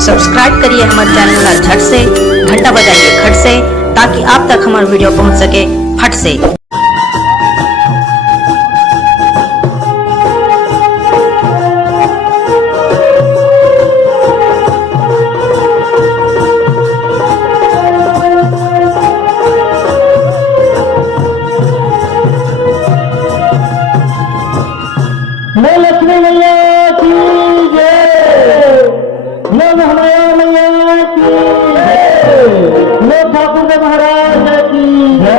Subscribe करिए हमारे channel ला झट से, घंटा बजाइए खट से, ताकि आप तक हमारा वीडियो पहुंच सके फट से। लक्ष्मी मैया की जय, महामाया मैया की जय, ठाकुर महाराज की जय।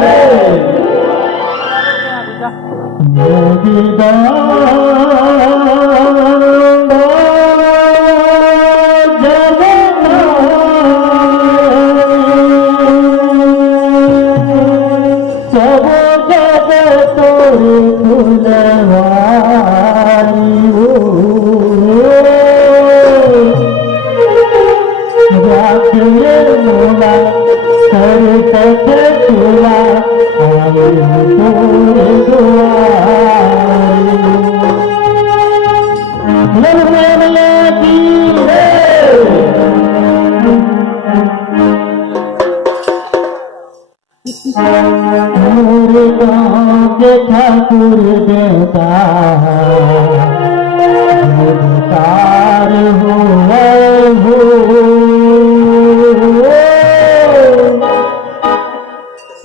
मोरे गाँव के ठाकुर देवता कार हो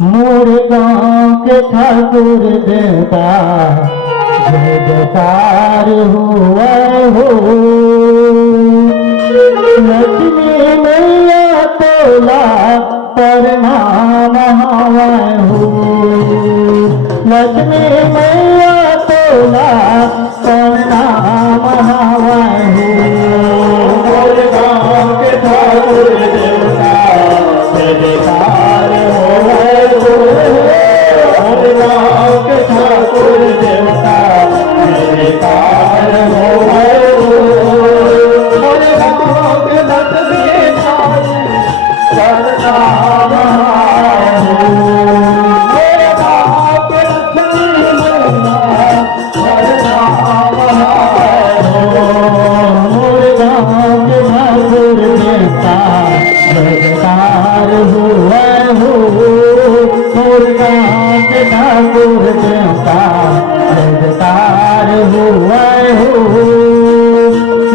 मोरे गाँव के ठाकुर देवता कार हुआ हो। लक्ष्मी मैया तोला प्रणाम हवाए हो। लक्ष्मी मैया तोला प्रणाम हवाए हो। मोरे गाँव के ठाकुर देवता जयकार होए हो। मोरे गाँव के ठाकुर देवता जयकार होए हो। मोरे गाँव के लक्ष्मी प्रणाम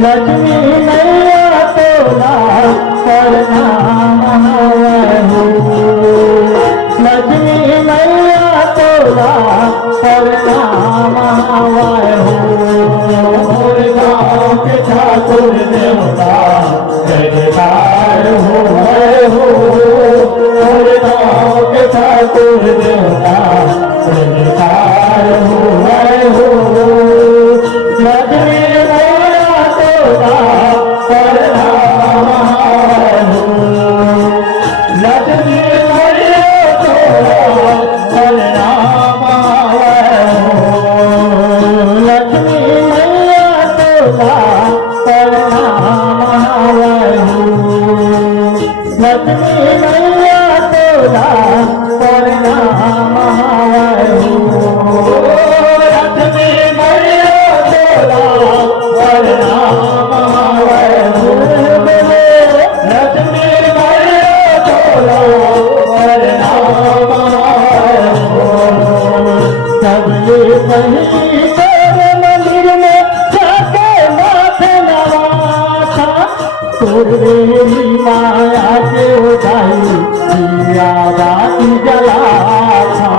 लक्ष्मी मैया तोला प्रणाम हो। लक्ष्मी मैया तोला प्रणाम हो। मोरे गाँव के ठाकुर देवता जयकार हो। मोरे गाँव के ठाकुर देवता जयकार हो। लक्ष्मी मैया तोला प्रणाम हो। लक्ष्मी मैया तोला प्रणाम हो। लक्ष्मी मैया तोला प्रणाम हो। लक्ष्मी मैया तोला प्रणाम हो। लक्ष्मी मैया तोला प्रणाम हो। लक्ष्मी मैया तोला प्रणाम हो। सबले पहली तेरे मंदिर में जाके माथे नवाथा। तोरेरी माया के उठाई दिया बाती जलाथा।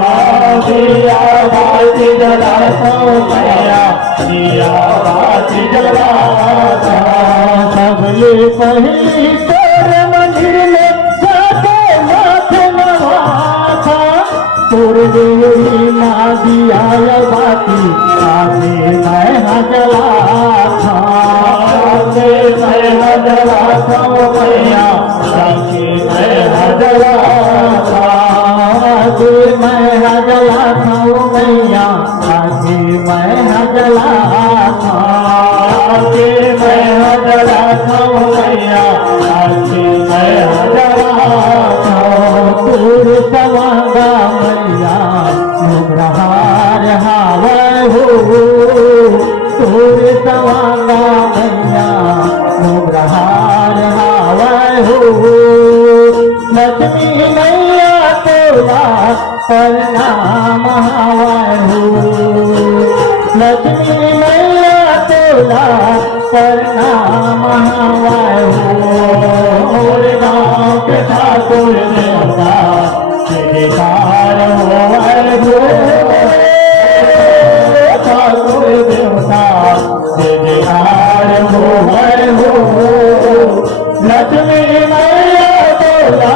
दिया बाती जलाथा मैया दिया बाती जलाथा। सबले पहली तेरे मंदिर में जाके माथे नवाथा। तोरेरी माँ दिया बाती आगे मैं जला था। मैं जला था मैया आगे मैं जला था। मैं जला था मैया आगे मैं जला था। मैं जला था मैया आगे मैं जला था। पूरे सवांगा मैया मुग्रहार हावे हो। पूरे सवांगा मैया मुग्रहार हावे तोला प्रणाम हवाहू लक्ष्मी मैया तोला प्रणाम हवाहू मोर गाँव के ठाकुर देवता जयकार हो ठाकुर देवता जयकार हो लक्ष्मी मैया तोला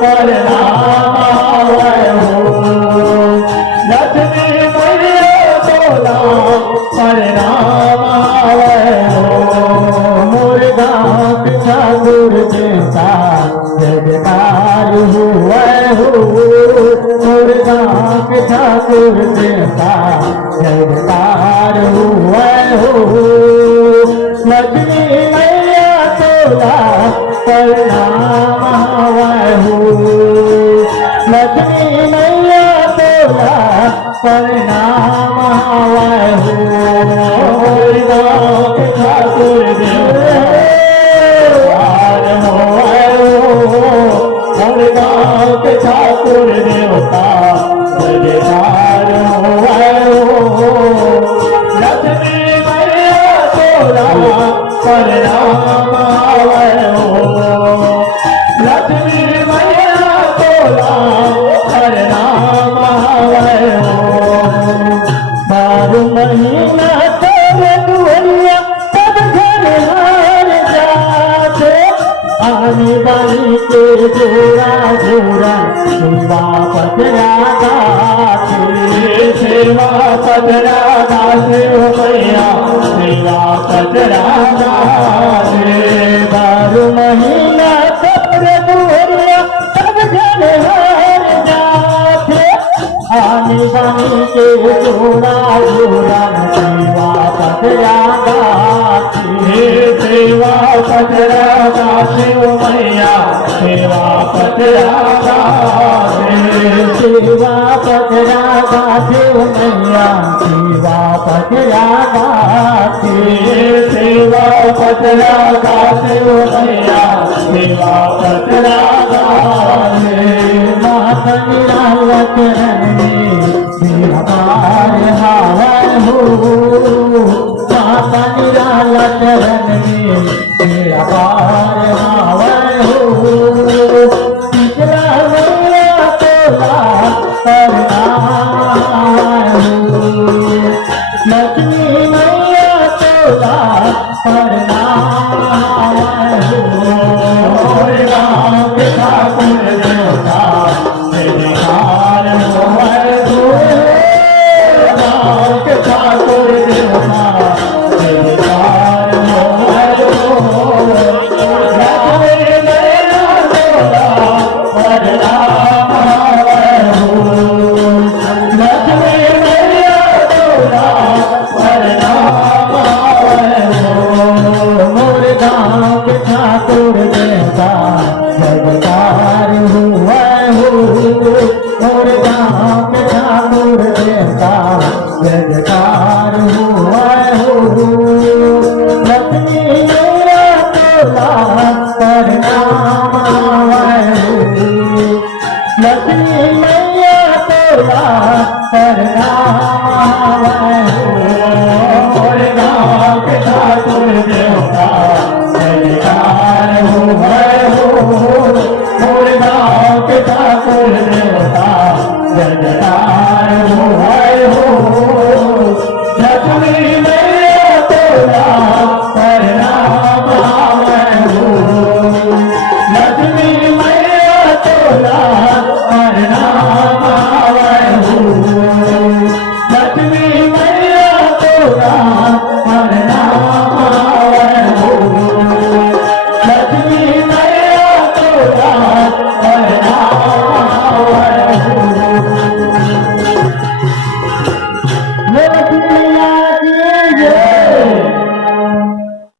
प्रणाम हो लक्ष्मी मैया तोला प्रणाम हो मोर गाँव के ठाकुर देवता जयकार हो मोर गाँव के ठाकुर देवता जयकार हो लक्ष्मी मैया तोला प्रणाम हो लक्ष्मी मैया तोला प्रणाम हो गाँव के ठाकुर देवता मोर गाँव के ठाकुर देवता जयकार हो लक्ष्मी मैया तोला प्रणाम हो लक्ष्मी मैया तोला प्रणाम हो 12 महीना तब दुनिया तब घर हार जाते आने वाली के जोड़ा जोड़ा सेवा पधरा गाते सेवा पधरा गाते हो मैया सेवा पधरा गाते 12 महीना तब दुनिया तब घर हार जाते आने वाली के जोड़ा जोड़ा सेवा पधरा गाते सेवा पधरा गाते हो मैया सेवा पधरा गाते सेवा पधरा गाते हो मैया सेवा पधरा गाते सेवा पधरा गाते हो मैया सेवा पधरा गाते माता निराला चरण में हमार हार हो माता निराला चरण में हमार हार हो पिछला मैया तोला प्रणाम हो लक्ष्मी मैया तोला प्रणाम हो राम के ठाकुर देवता जयकार हो राम के ठाकुर देवता जयकार हो लक्ष्मी मैया तोला प्रणाम हो लक्ष्मी मैया तोला प्रणाम हो मोर गाँव के ठाकुर देवता जयकार हो मोर गाँव के ठाकुर देवता जयकार हो लक्ष्मी मैया तोला प्रणाम हो लक्ष्मी मैया तोला प्रणाम हो मोर गाँव के ठाकुर देवता जयकार हो मोर गाँव के ठाकुर देवता जयकार हो लक्ष्मी मैया तोला प्रणाम हो लक्ष्मी मैया तोला प्रणाम हो लक्ष्मी मैया तोला प्रणाम हो लक्ष्मी मैया तोला